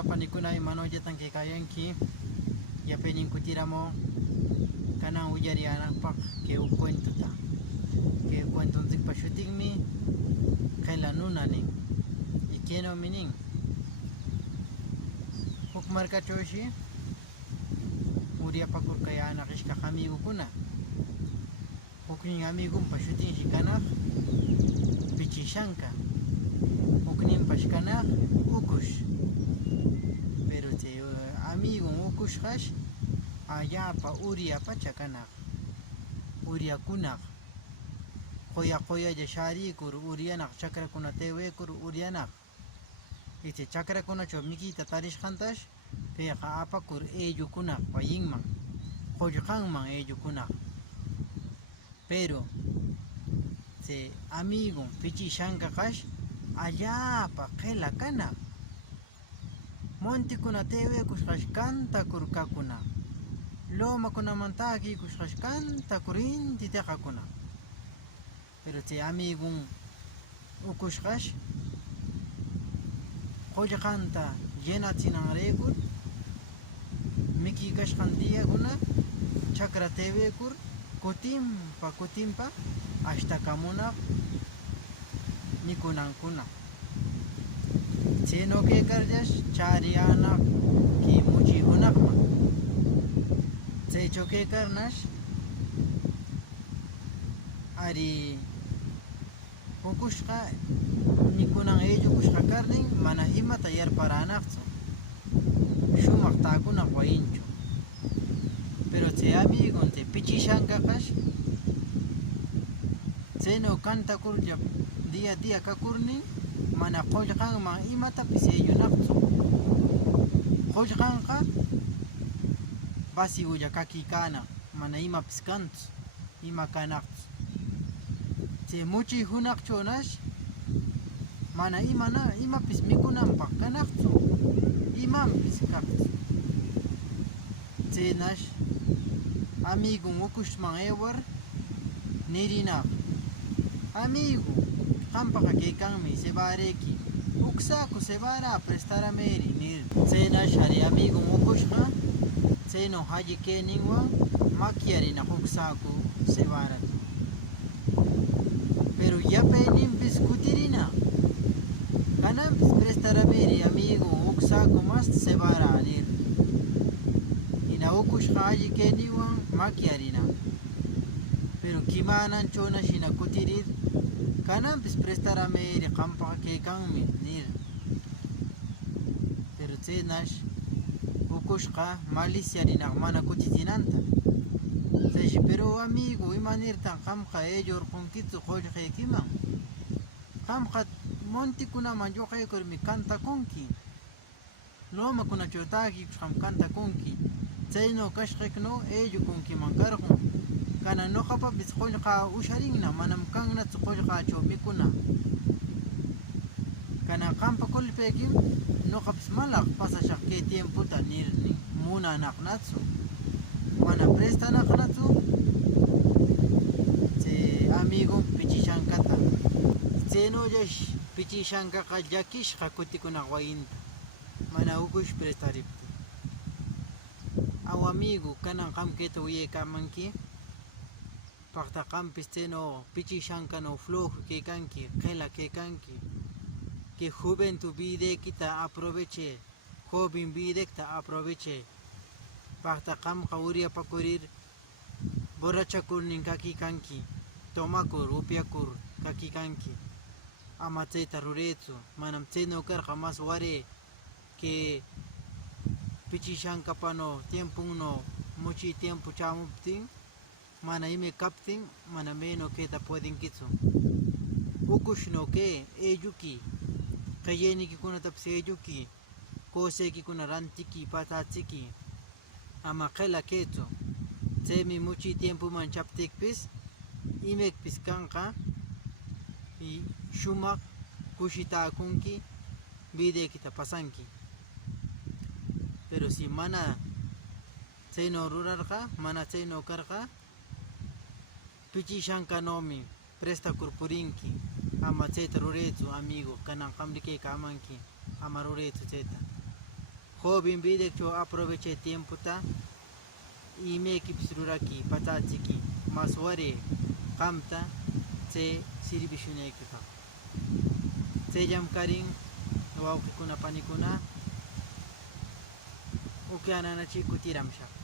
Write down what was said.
Panikuna panikuna imanolla tanquekayanki yapenin kutiramo kanan uyarianapaq que cuentota que cuentonchikpa shutinmi qela nuna nin y kenawmi nin huk markachawshi uriapakurkayana qishkaq amigukuna huknin amigunpa shutinshi kanaq Pichishanka hukninpash kanaq Ukush pero chay amigun Ukushqash allapa uriapacha kanaq uriakunaq qoya qoyalla sharikur urianaq chakrakunata ewekur urianaq y chay chakrakunachaw mikita tarishqantash payqa apakur ellukunaq wayinman qollqanman ellukunaq pero chay amigun Pichishankaqash allapa qela kanaq montikunata ewekushqash kantakur kakuna lomakunamanta takikushqash kantakur inti tiqakuna pero chay amigun Ukushqash qollqanta llenachinanraykur mikiykashqan diyakuna chakrata ewekur kutinpa ashtakamuna mikunankuna chayno kaykarllash chariyanaq kimuchiy hunaqman chaychaw kaykarnash ari Ukushqa nikunan ellukushqa karnin mana imata yarparanaqchu shumaq takunaq wayinchu pero chay amigun chay Pichishankaqash chayno kantakurlla dia dia kakurnin mana qollqanman imatapis ellunaqchu qollqanqa basi ulla kakiykana mana imapis kanchu ima kanaqchu chay muchiy hunaqchawnash mana imapis mikunanpaq kanaqchu imanpis kaqchu chaynash amigun Ukushman ewar nirinaq amigo qampaqa kaykanmi cebarayki uksaku cebara prestarameri nir chaynash ari amigun Ukushqa chayno halli kayninwan makiarinaq uksaku cebarata pero yapayninpis kutirina kananpis prestarameri amigo uksaku mas cebara nir hina Ukushqa halli kayninwan makiarina pero kimananchawnash hina kutirir kananpis prestarameri qampaqa kaykanmi nir pero chaynash Ukushqa maliciarinaq mana kutitinanta chayshi pero amigo imanirtan qamqa ellurqunkichu qollqaykiman qamqa montikunaman lluqaykurmi kantakunki lomakunachaw takikushqam kantakunki chayno kashqaykno ellukunkiman karqun kanan noqapapis qollqa usharinna manam kannachu qollqachaw mikuna kanan qampa qullpaykim noqapis malaq pasashaq kay tiemputa nirni munanaqnachu mana prestanaqnachu chay amigun Pichishankata chaynollash Pichishankaqa llakishqa kutikunaq wayinta mana Ukush prestariptin aw amigo kanan qam kayta wiyaykamanki paqta qampis chayno Pichishankano flojo kaykanki qela kaykanki que juventud videykita aproveche joven videkta aproveche paqta qamqa uriapakurir borrachakurnin kakikanki tomakur upiakur kakikanki ama chayta ruraychu manam chayno karqa mas ware que Pichishankapano tiempunno muchi tiempo chamuptin mana ime kaptin mana meno kayta puedinkichu Ukushno que elluki qayaynikikunatapis elluki kosaykikuna rantiki patachiki ama qela kaychu chaymi muchi tiempoman chaptikpis imekpis kanqa y shumaq kushitakunki videykita pasanki pero si mana chayno rurarqa mana chayno karqa Pichishankanomi prestakur purinki ama chayta ruraychu amigo kanan qam rikaykamanki ama ruraychu chayta joven bidek cho aproveche tiempo ta y me equipsruraki patachiki más ware kamta se sirvishuneki se jam karin wawqikuna panikuna ukiananachi kutiramsha